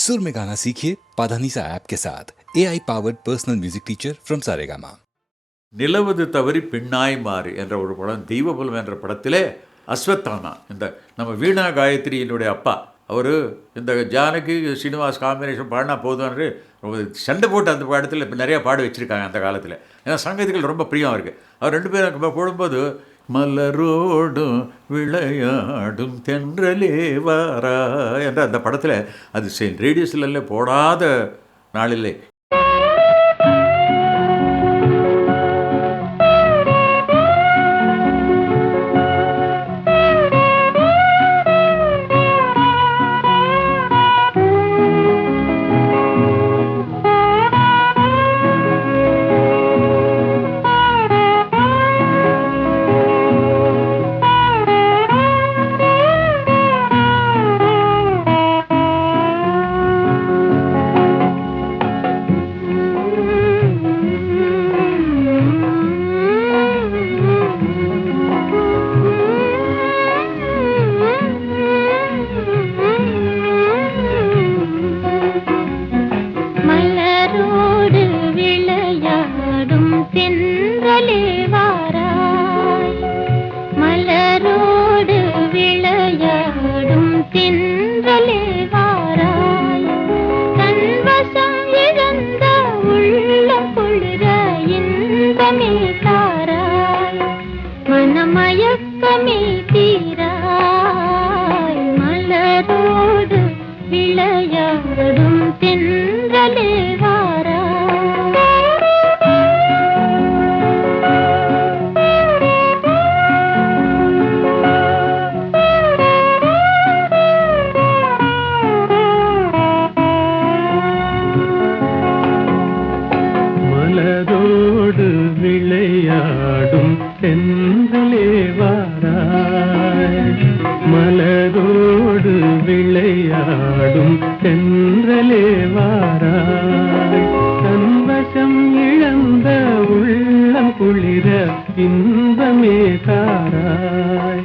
सुर में गाना सीखिए पाधानीसा ऐप के साथ AI powered personal music teacher from Saregama. நிலவது தவறி பெண்ணாய் மாறு என்ற ஒரு படம், தெய்வபுலம் என்ற படத்திலே அஸ்வத்தானா, இந்த நம்ம வீணா காயத்ரியினுடைய அப்பா, அவர் இந்த ஜானகி ஸ்ரீனிவாஸ் காம்பினேஷன் பாடினா போதும்னு சண்டை போட்டு அந்த படத்தில் இப்போ நிறையா பாட வச்சுருக்காங்க அந்த காலத்தில். ஏன்னா சங்கீதங்கள் ரொம்ப பிரியம் இருக்குது. அவர் ரெண்டு பேரும் போடும்போது மலரோடும் விளையாடும் தென்றலே வாரா என்ற அந்த படத்தில் அது ரேடியோஸ்ல போடாத நாளிலே. விளையாடும் தென்றலே வாராய், மலரோடு விளையாடும் தென்றலே வாராய், தன்வசம் இழந்த உள்ளம் குளிர இன்பமே தாராய்,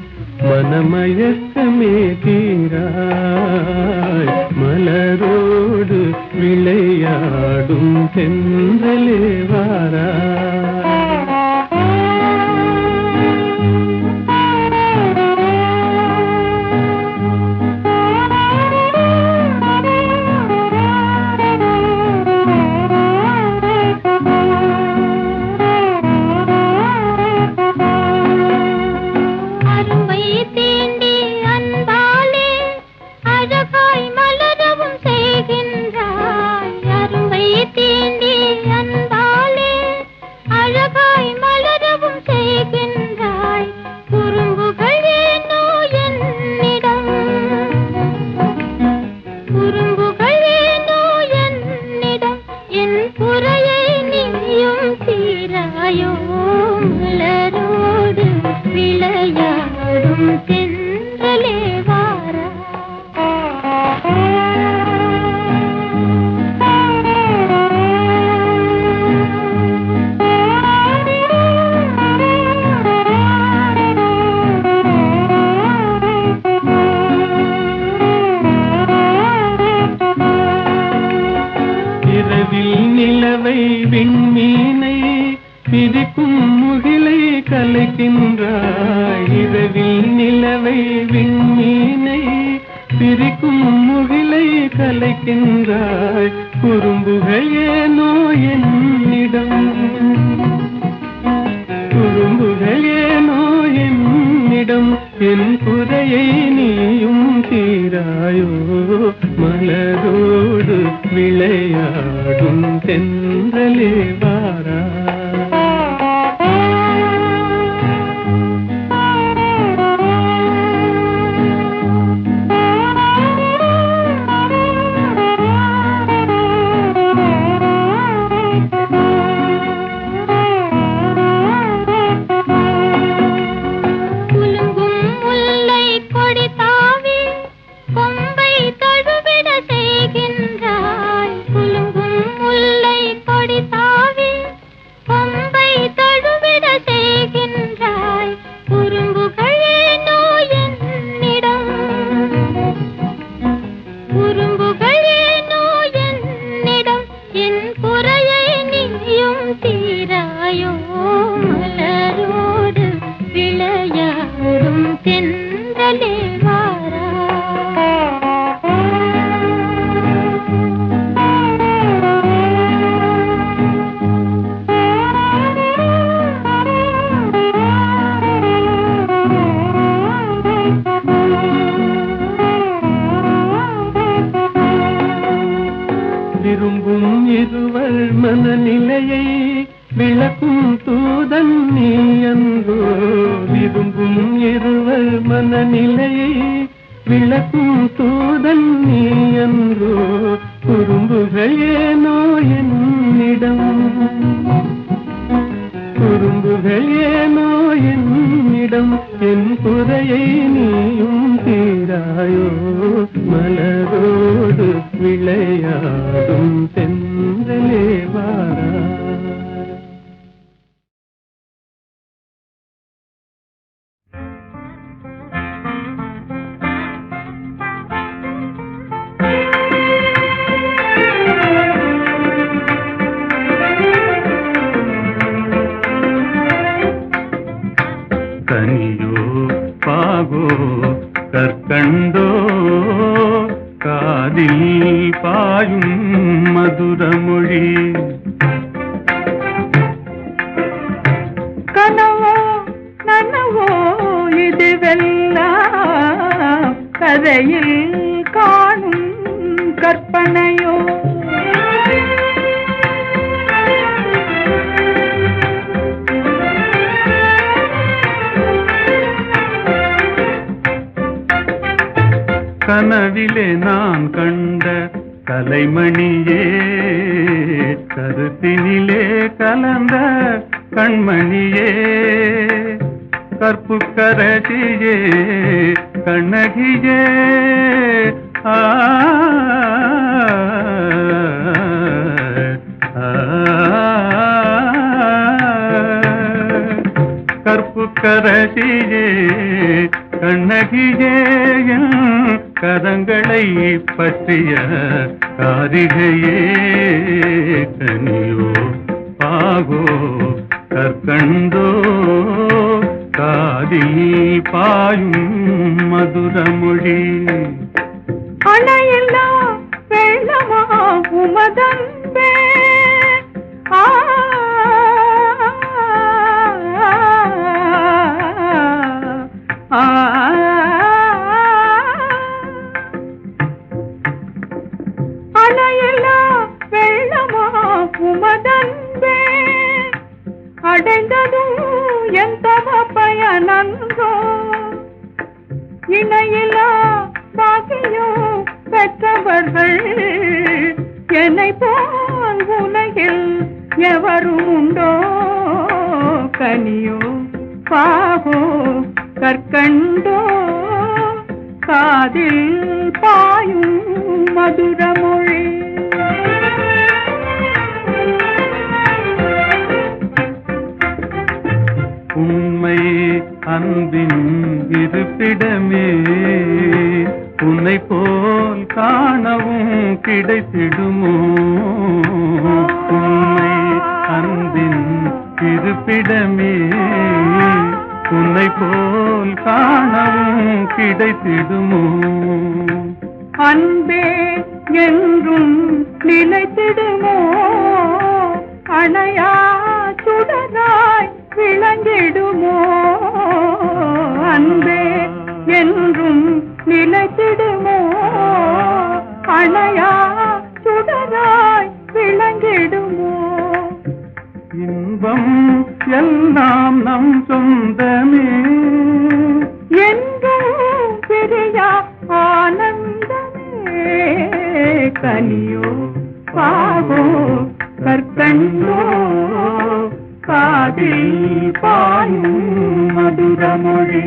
மனமயக்கமே தீராய், மலரோடு விளையாடும் தென்றலே வாராய். நிலவை விண்மீனை பிரிக்கும் முகிலை கலைக்கின்றாய், இரவில் நிலவை விண்மீனை பிரிக்கும் முகிலை கலைக்கின்றாய், குறும்புகள் ஏனோ என்னிடம், குறும்புகள் ஏனோ என்னிடம், என் குறையை நீயும் தீராயோ, மலரோடு விளையாடும் தென்றலே வாராய். குலுங்கும் முல்லை கொடி தாவி கொம்பை தடு மனநிலையை விளக்கும் தூதன் நீ அன்றோ. விரும்பும் இருவர் மனநிலையை விளக்கும் தூதன் நீ அன்றோ. குறும்புகள் ஏனோ என்னிடம், குறும்புகள் ஏனோ என்னிடம். என் குறையை நீயும் தீராயோ. மலரோடு விளையாடும் சென்றலே வாரா. கனியோ பாகோ கற்கண்டோ காதில் பாயும் மதுரமொழி. கனவோ நனவோ இதுவெல்லாம் கதையில் காணும் கற்பனையோ. கனவிலே நான் கண்ட கலைமணியே, கருத்தினிலே கலந்த கண்மணியே, கற்புக்கரசியே கண்ணகியே. ஆ கற்புக்கரசியே கண்ணகியே, கரங்களை பற்றிய காரிகையே. கனியோ பாகோ கற்கண்டோ காதில் பாயும் மதுரமொழி. அணையில்லா வெள்ளமா உமதன்பே. அணையில்லா வெள்ளமா உமதன்பே. அடைந்ததும் என் தவ பயனன்றோ. இணையிலா பாக்கியோ பெற்றவர்கள் என்னை போல் உலகில் எவரும் உண்டோ. கனியோ பாகோ கற்கண்டோ காதில் பாயும் மதுரமொழி. உண்மை அன்பின் இருப்பிடமே, உன்னை போல் காணவும் கிடைத்திடுமோ. உண்மை அன்பின் இருப்பிடமே, உன்னை போல் காணவும் கிடைத்திடுமோ. அன்பே என்றும் நிலைத்திடுமோ. அணையா சுடராய் விளங்கிடுமோ. அன்பே என்றும் நிலைத்திடுமோ. அணையா சுடராய் விளங்கிடுமோ. இன்பம் எல்லாம் நம் சொந்தமே, என்றும் பிரியா ஆனந்தமே. கனியோ பாகோ கற்கண்டோ காதில் பாயும் மதுரமொழி.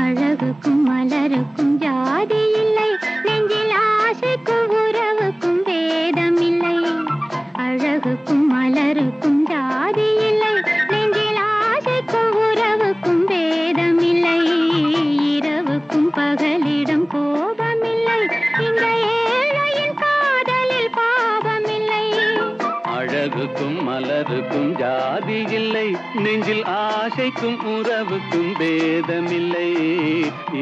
அழகுக்கும் மலருக்கும் ஜாதி இல்லை, நெஞ்சில் ஆசைக்கும் உறவுக்கும் வேதம் இல்லை. அழகுக்கும் மலருக்கும் ஜாதி இல்லை, நெஞ்சில் ஆசைக்கும் உறவுக்கும் வேதம் இல்லை. இரவுக்கும் பகலிடம் கோபமில்லை, இந்த ஏழையின் காதலில் பாவமில்லை. அழகுக்கும் மலர் மலருக்கும் ஜாதி இல்லை, நெஞ்சில் ஆசைக்கும் உறவுக்கும் பேதமில்லை.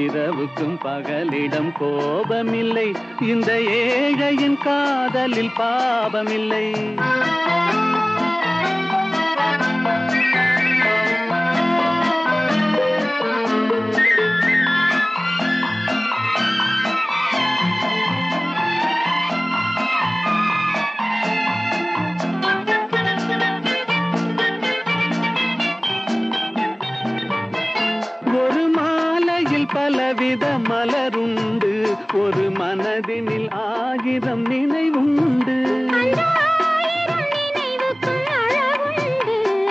இரவுக்கும் பகலிடம் கோபமில்லை, இந்த ஏழையின் காதலில் பாவமில்லை. பலவித மலருண்டு, ஒரு மனதினில் 1000 நினைவுண்டு.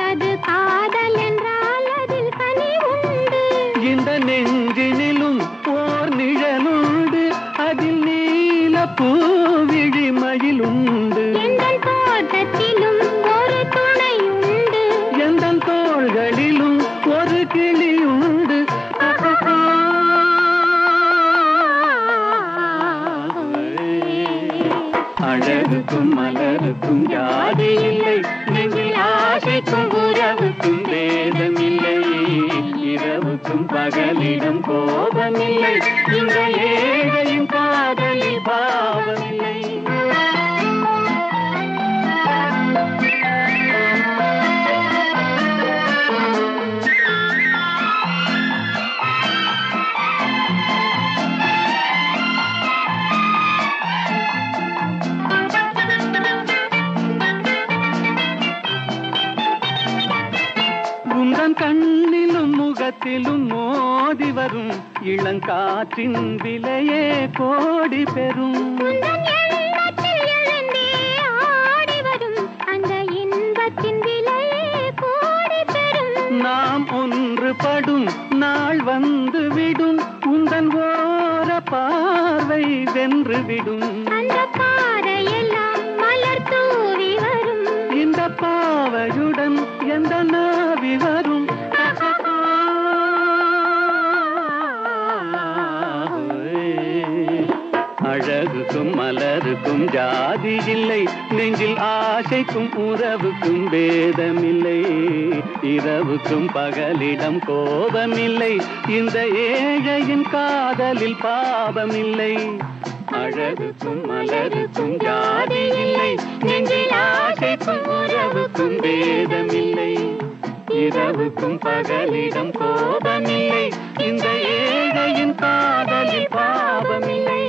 அது காதல் என்றால் அதில் கனிவுண்டு. இந்த நெஞ்சினிலும் ஓர் நிழலுண்டு, அதில் நீல பூவிழி மயிலுண்டு. எங்கள் தோட்டத்திலும் ஒரு துணையுண்டு, எங்கள் தோள்களிலும் ஒரு கிளியுண்டு. அழகுக்கும் மலருக்கும் ஜாதி இல்லை, நெஞ்சில் ஆசைக்கும் உறவுக்கும் பேதமில்லை. இரவுக்கும் பகலிடம் கோபமில்லை, இந்த ஏழையின் காதலில் பாவமில்லை. கண்ணிலும் முகத்திலும் மோதி வரும் இளங்காற்றின் விலையே கோடி பெறும். நாம் ஒன்றுபடும் நாள் வந்து விடும், உந்தன் ஓர பார்வை வென்றுவிடும். அந்த பாறையெல்லாம் மலர் தூவி வரும், இந்த பாவையுடன் எந்த நாவி வரும். அழகுக்கும் மலருக்கும் ஜாதி இல்லை, நெஞ்சில் ஆசைக்கும் உறவுக்கும் பேதமில்லை. இரவுக்கும் பகலிடம் கோபமில்லை, இந்த ஏழையின் காதலில் பாவமில்லை. அழகுக்கும் மலருக்கும் ஜாதி இல்லை, நெஞ்சில் ஆசைக்கும் உறவுக்கும் பேதமில்லை. இரவுக்கும் பகலிடம் கோபமில்லை, இந்த ஏழையின் காதலில் பாவமில்லை.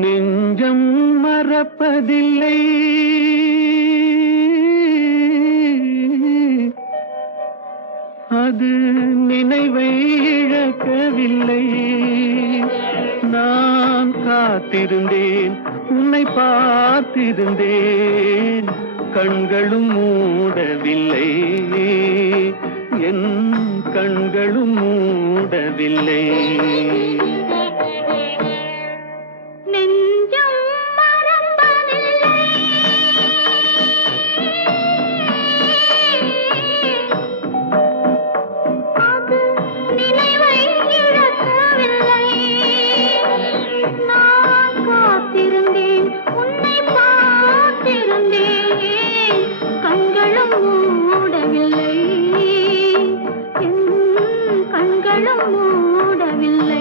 நெஞ்சம் மறப்பதில்லை, அது நினைவை இழக்கவில்லை. நான் காத்திருந்தேன், உன்னை பார்த்திருந்தேன், கண்களும் மூடவில்லை, என் கண்களும் மூடவில்லை. மூடவில்லை.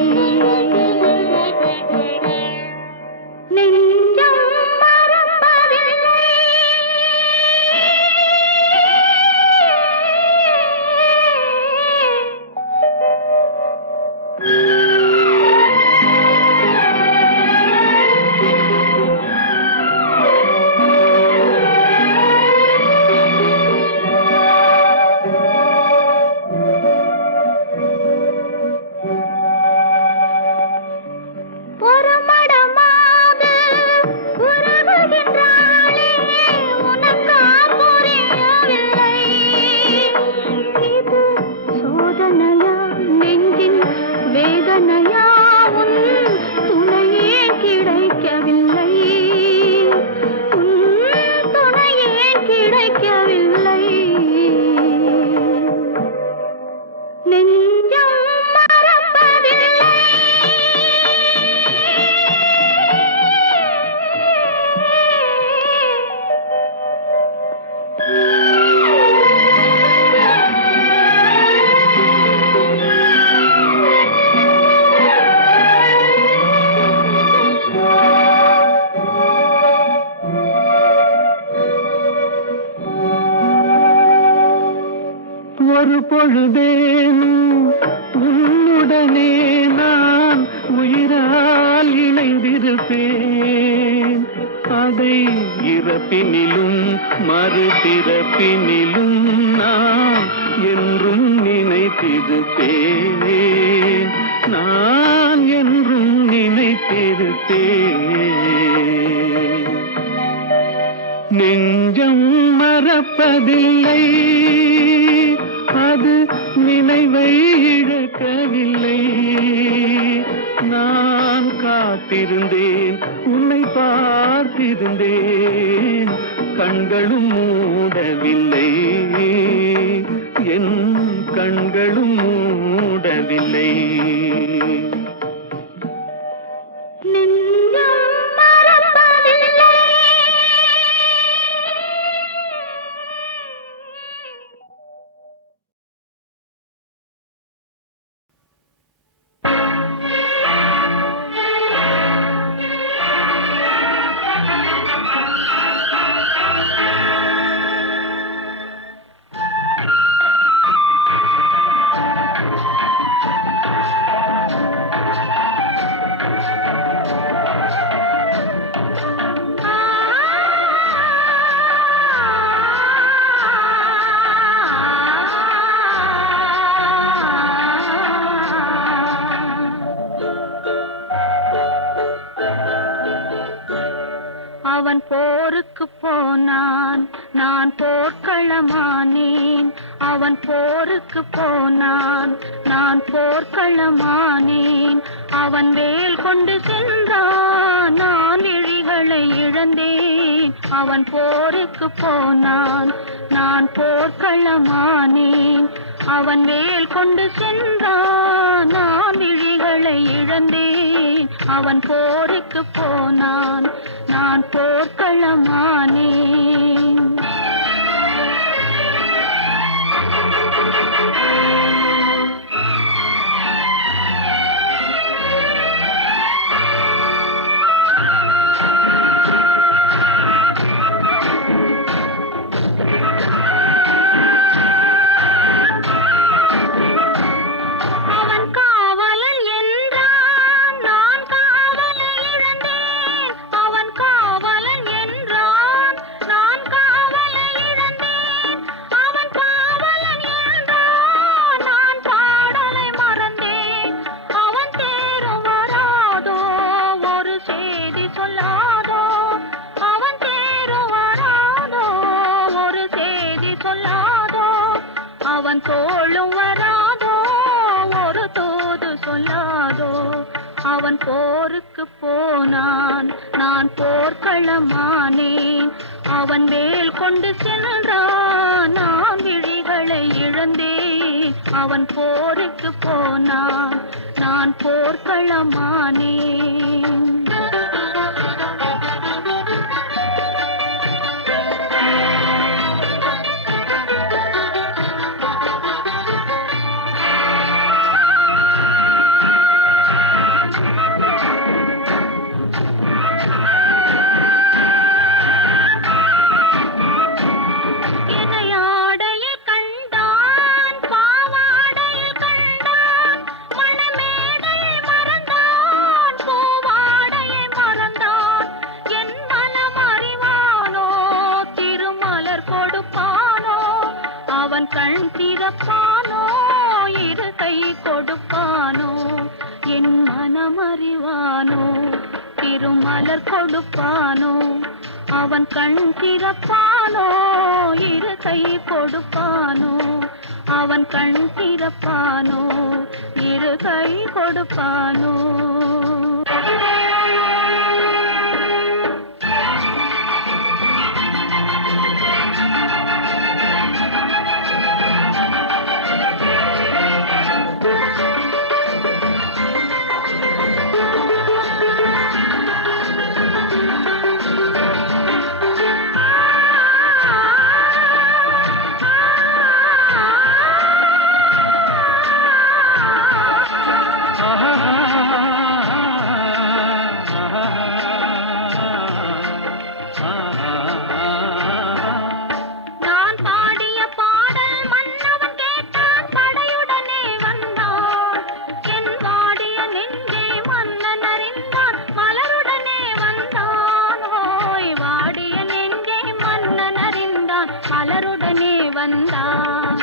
வாழ்வேனும் உன்னுடனே நான் உயிரால் இணைந்திருப்பேன். அதை இறப்பினிலும் மறுபிறப்பினிலும் நான் என்றும் நினைத்திருப்பேன். நான் என்றும் நினைத்திருப்பேன். நெஞ்சம் மறப்பதில்லை, அது நினைவை இழக்கவில்லை. நான் காத்திருந்தேன், உன்னை பார்த்திருந்தேன், கண்களும் மூடவில்லை, என் கண்களும் மூடவில்லை. நெஞ்சம் மறப்பதில்லை. அவன் போருக்கு போனான், நான் போர்க்களமானேன். அவன் போருக்கு போனான், நான் போர்க்களமானேன். அவன் வேல் கொண்டு சென்றான், நான் விழிகளை இழந்தேன். அவன் போருக்கு போனான், நான் போர்க்களமானேன். அவன் வேல் கொண்டு சென்றான், நான் விழிகளை இழந்தேன். அவன் போருக்கு போனான், நான் போர்க்களமானேன். அவன் தோளும் வராதோ, ஒரு தூது சொல்லாதோ. அவன் போருக்கு போனான், நான் போர்க்களமானேன். அவன் வேல் கொண்டு சென்றான், நான் விழிகளை இழந்தேன். அவன் போருக்கு போனான், நான் போர்க்களமானேன். கண் திறப்பானோ, இரு கை கொடுப்பானோ, என் மனமறிவானோ, திருமலர் கொடுப்பானோ. அவன் கண் திறப்பானோ, இரு கை கொடுப்பானோ, அவன் கண் திறப்பானோ, இரு கை கொடுப்பானோ. வந்தான்.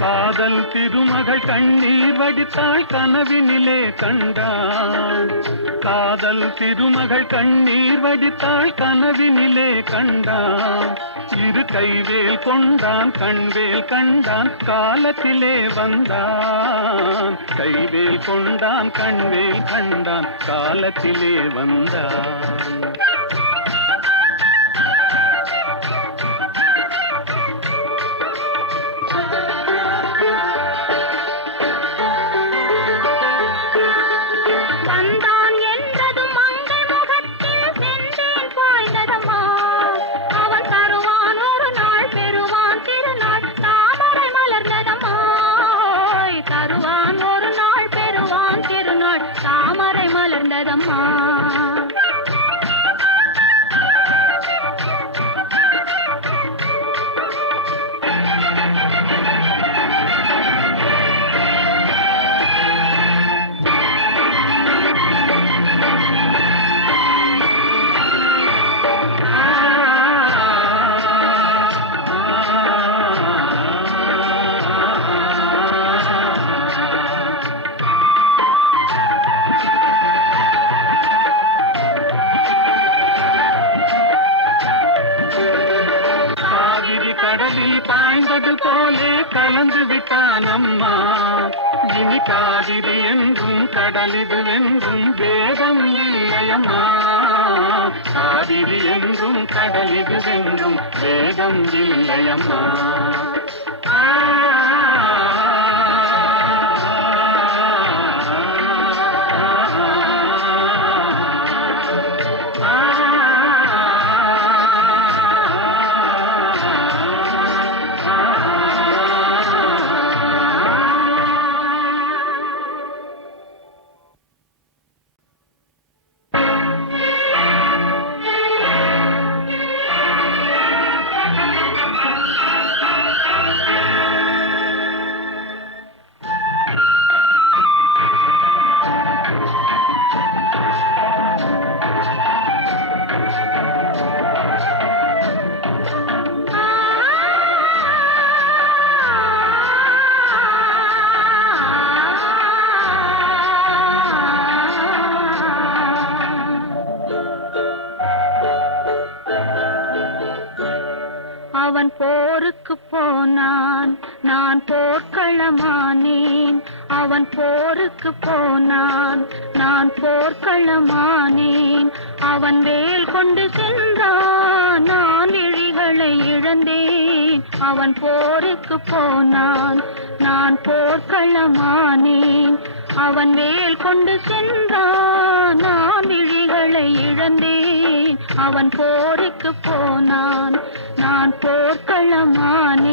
காதல் திருமகள் கண்ணீர் வடித்தாள் கனவினிலே கண்டான். காதல் திருமகள் கண்ணீர் வடித்தாள் கனவினிலே கண்டான். இரு கைவேல் கொண்டான் கண்வேல் கண்டான் காலத்திலே வந்தான். கைவேல் கொண்டான் கண்வேல் கண்டான் காலத்திலே வந்தான். வந்தான் என்றதும் மங்கை முகத்தில் சென்றேன் பாய்ந்ததம்மா. அவன் தருவான் ஒரு நாள் பெறுவான் திருநாள் தாமரை மலர்ந்ததம்மா. தருவான் ஒரு நாள் பெறுவான் திருநாள் தாமரை மலர்ந்ததம்மா. கடலில் பாய்ந்தது போலே கலந்து விட்டான் அம்மா. இனி காவிரி என்றும் கடலிது வென்றும் வேதம் இல்லையம்மா. காவிரி என்றும் கடலிது வென்றும் வேதம் இல்லையம்மா. அவன் போருக்கு போனான் நான் போர்க்களமானேன். அவன் போருக்கு போனான் நான் போர்க்களமானேன். அவன் வேல் கொண்டு சென்றான் நான் விழிகளை இழந்தேன். அவன் போருக்கு போனான் நான் போர்க்களமானேன். அவன் வேல் கொண்டு சென்றான் நான் விழிகளை இழந்தேன். அவன் போருக்கு போனான் நான் போர்க்களமானேன்.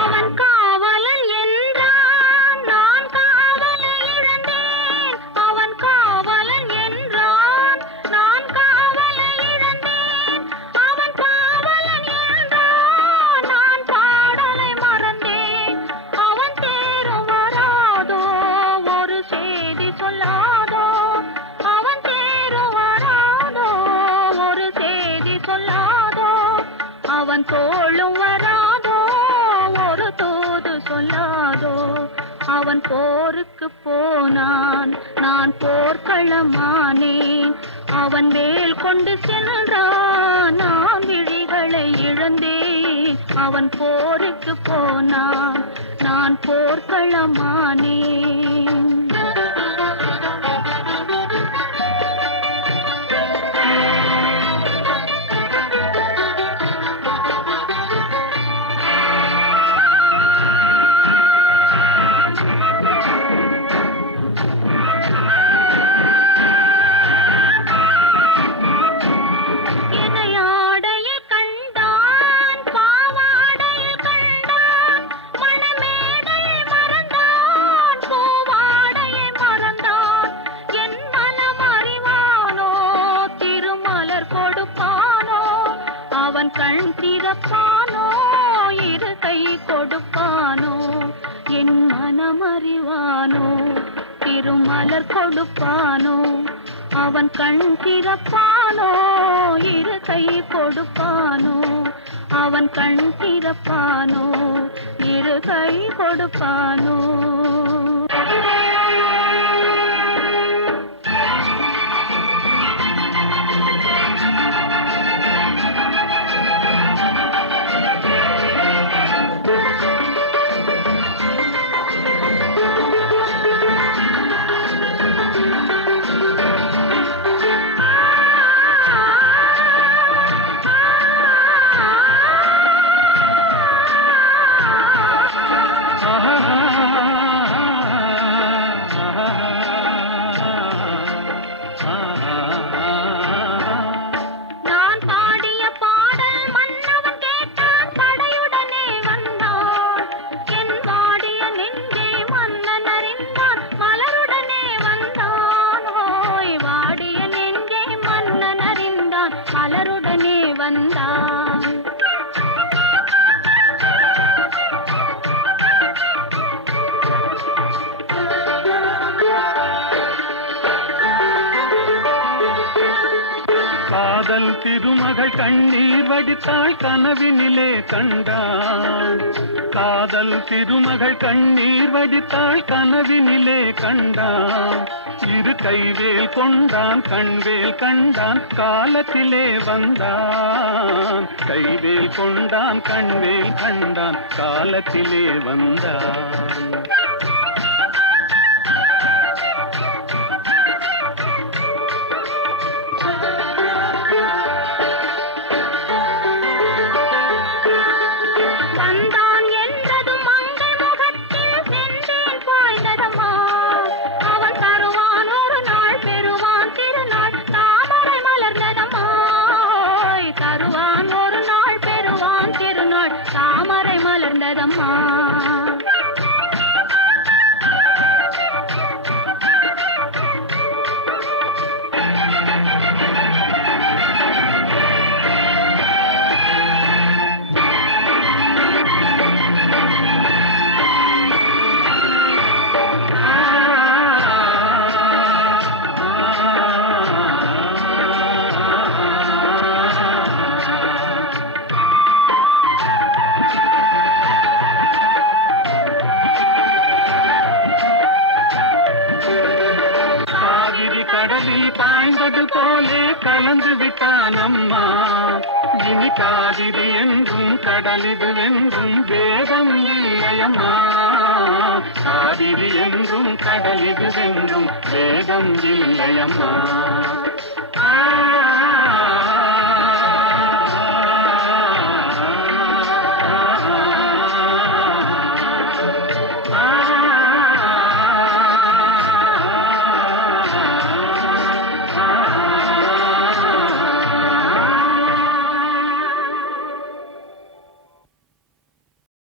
அவன் காவலன் என்றான் நான் காவலை இழந்தேன். அவன் காவலன் என்றான் நான் காவலை இழந்தேன். அவன் காவலன் என்றான் நான் பாடலை மறந்தேன். அவன் தேரும் வராதோ ஒரு செய்தி சொல்லாதோ. அவன் தேரும் வராதோ ஒரு செய்தி சொல்லாதோ. அவன் தோளும் வராதோ ஒரு தூது சொல்லாதோ. அவன் போருக்கு போனான் நான் போர்க்களமானேன். அவன் வேல் கொண்டு சென்றான் நான் விழிகளை இழந்தேன். அவன் போருக்கு போனான் நான் போர்க்களமானேன். இணையாடையில் கண்ட கொடுப்பானோ திருமலர் கொடுப்பானோ அவன் கண் திறப்பானோ இரு கை கொடுப்பானோ அவன் கண் திறப்பானோ இரு கை கொடுப்பானோ மலருடனே வந்தான் காதல் திருமகள் கண்ணீர் வடித்தாள் கனவினிலே கண்டான் காதல் திருமகள் கண்ணீர் வடித்தாள் கனவினிலே கண்டான் இரு கைவேல் கொண்டான் கண்வேல் கண்டான் காலத்திலே வந்தான் கைவேல் கொண்டான் கண்வேல் கண்டான் காலத்திலே வந்தான் தாமரை மலர்ந்ததம்மா பாய்ந்தது போலே கலந்து விட்டான் அம்மா இனி காதிது என்றும் கடலிது என்றும் வேதம் இல்லையம்மா காதிது என்றும் கடலிது என்றும் வேதம் இல்லையம்மா